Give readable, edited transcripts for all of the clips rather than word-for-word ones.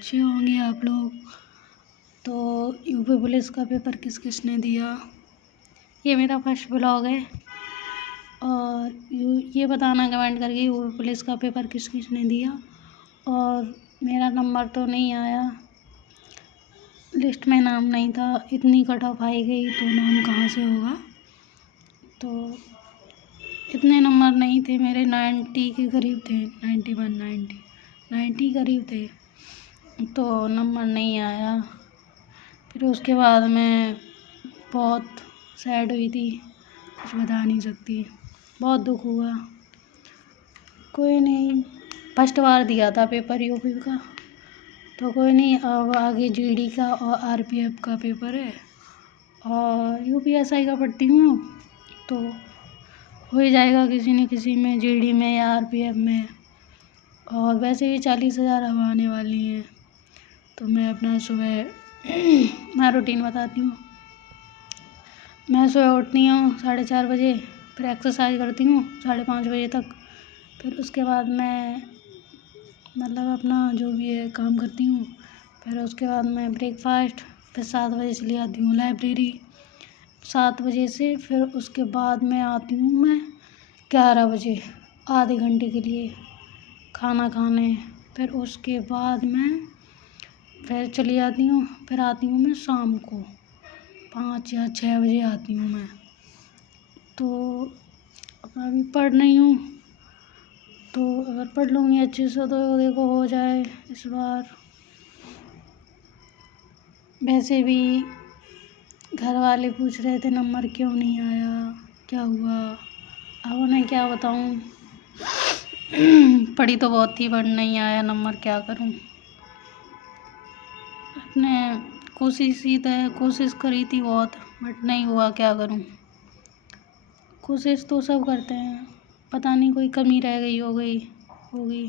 अच्छे होंगे आप लोग। तो यूपी पुलिस का पेपर किस किसने दिया, ये मेरा फर्स्ट ब्लॉग है। और ये बताना कमेंट करके यूपी पुलिस का पेपर किस किसने दिया। और मेरा नंबर तो नहीं आया, लिस्ट में नाम नहीं था, इतनी कट ऑफ आई गई तो नाम कहाँ से होगा। तो इतने नंबर नहीं थे मेरे, 90 के करीब थे, 91 90 करीब थे, तो नंबर नहीं आया। फिर उसके बाद मैं बहुत सैड हुई थी, कुछ बता नहीं सकती, बहुत दुख हुआ। कोई नहीं, फर्स्ट बार दिया था पेपर यूपी का, तो कोई नहीं, अब आगे जीडी का और आरपीएफ का पेपर है और यूपीएसआई का पढ़ती हूँ, तो हो ही जाएगा किसी न किसी में, जीडी में या आरपीएफ में। और वैसे भी 40,000 अब आने वाली हैं। तो मैं अपना सुबह मैं रूटीन बताती हूँ। मैं सुबह उठती हूँ 4:30 बजे, फिर एक्सरसाइज करती हूँ 5:30 बजे तक। फिर उसके बाद मैं मतलब अपना जो भी है काम करती हूँ। फिर उसके बाद मैं ब्रेकफास्ट, फिर 7 बजे चली जाती हूँ लाइब्रेरी, 7 बजे से फिर उसके बाद मैं आती हूँ मैं 11 बजे आधे घंटे के लिए खाना खाने। फिर उसके बाद मैं फिर चली जाती हूँ, फिर आती हूँ मैं शाम को 5 या 6 बजे आती हूँ मैं। तो अब अभी पढ़ रही हूँ, तो अगर पढ़ लूँगी अच्छे से तो देखो हो जाए इस बार। वैसे भी घर वाले पूछ रहे थे नंबर क्यों नहीं आया, क्या हुआ, अब उन्हें क्या बताऊँ। पढ़ी तो बहुत थी बट नहीं आया नंबर, क्या करूँ। अपने कोशिश करी थी बहुत बट नहीं हुआ, क्या करूँ। कोशिश तो सब करते हैं, पता नहीं कोई कमी रह गई होगी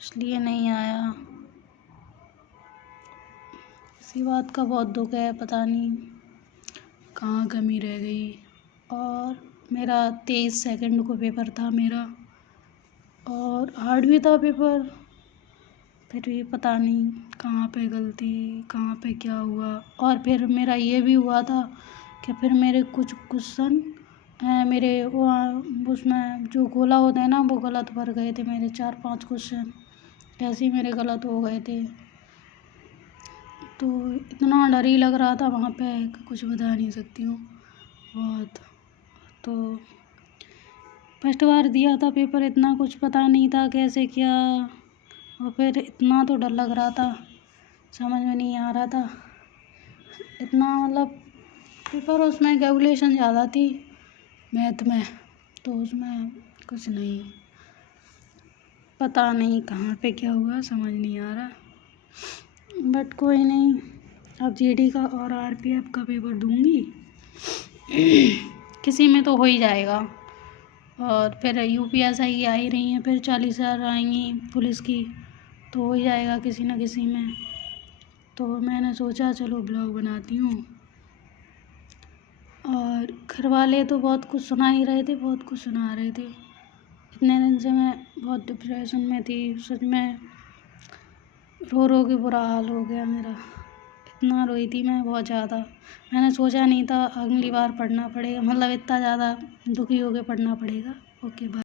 इसलिए नहीं आया। इसी बात का बहुत दुख है, पता नहीं कहाँ कमी रह गई। और मेरा 23 सेकंड को पेपर था मेरा, और हार्ड भी था पेपर, फिर भी पता नहीं कहाँ पे गलती, कहाँ पे क्या हुआ। और फिर मेरा ये भी हुआ था कि फिर मेरे कुछ क्वेश्चन मेरे वो उसमें जो गोला होता है ना, वो गलत भर गए थे मेरे 4-5 क्वेश्चन, ऐसे ही मेरे गलत हो गए थे। तो इतना डर ही लग रहा था वहाँ पे, कुछ बता नहीं सकती हूँ बहुत। तो फर्स्ट बार दिया था पेपर, इतना कुछ पता नहीं था कैसे क्या, और फिर इतना तो डर लग रहा था, समझ में नहीं आ रहा था इतना। मतलब पेपर उसमें कैलकुलेशन ज़्यादा थी मैथ में, तो उसमें कुछ नहीं, पता नहीं कहाँ पे क्या हुआ, समझ नहीं आ रहा। बट कोई नहीं, अब जीडी का और आरपीएफ का पेपर दूंगी, किसी में तो हो ही जाएगा। और फिर यूपीएसआई की आ ही रही हैं, फिर 40,000 आएंगी पुलिस की, तो हो ही जाएगा किसी न किसी में। तो मैंने सोचा चलो ब्लॉग बनाती हूँ। और घर वाले तो बहुत कुछ सुना ही रहे थे, बहुत कुछ सुना रहे थे। इतने दिन से मैं बहुत डिप्रेशन में थी, सच में रो रो के बुरा हाल हो गया मेरा, इतना रोई थी मैं बहुत ज़्यादा। मैंने सोचा नहीं था अगली बार पढ़ना पड़ेगा, मतलब इतना ज़्यादा दुखी होके पढ़ना पड़ेगा। Okay bye.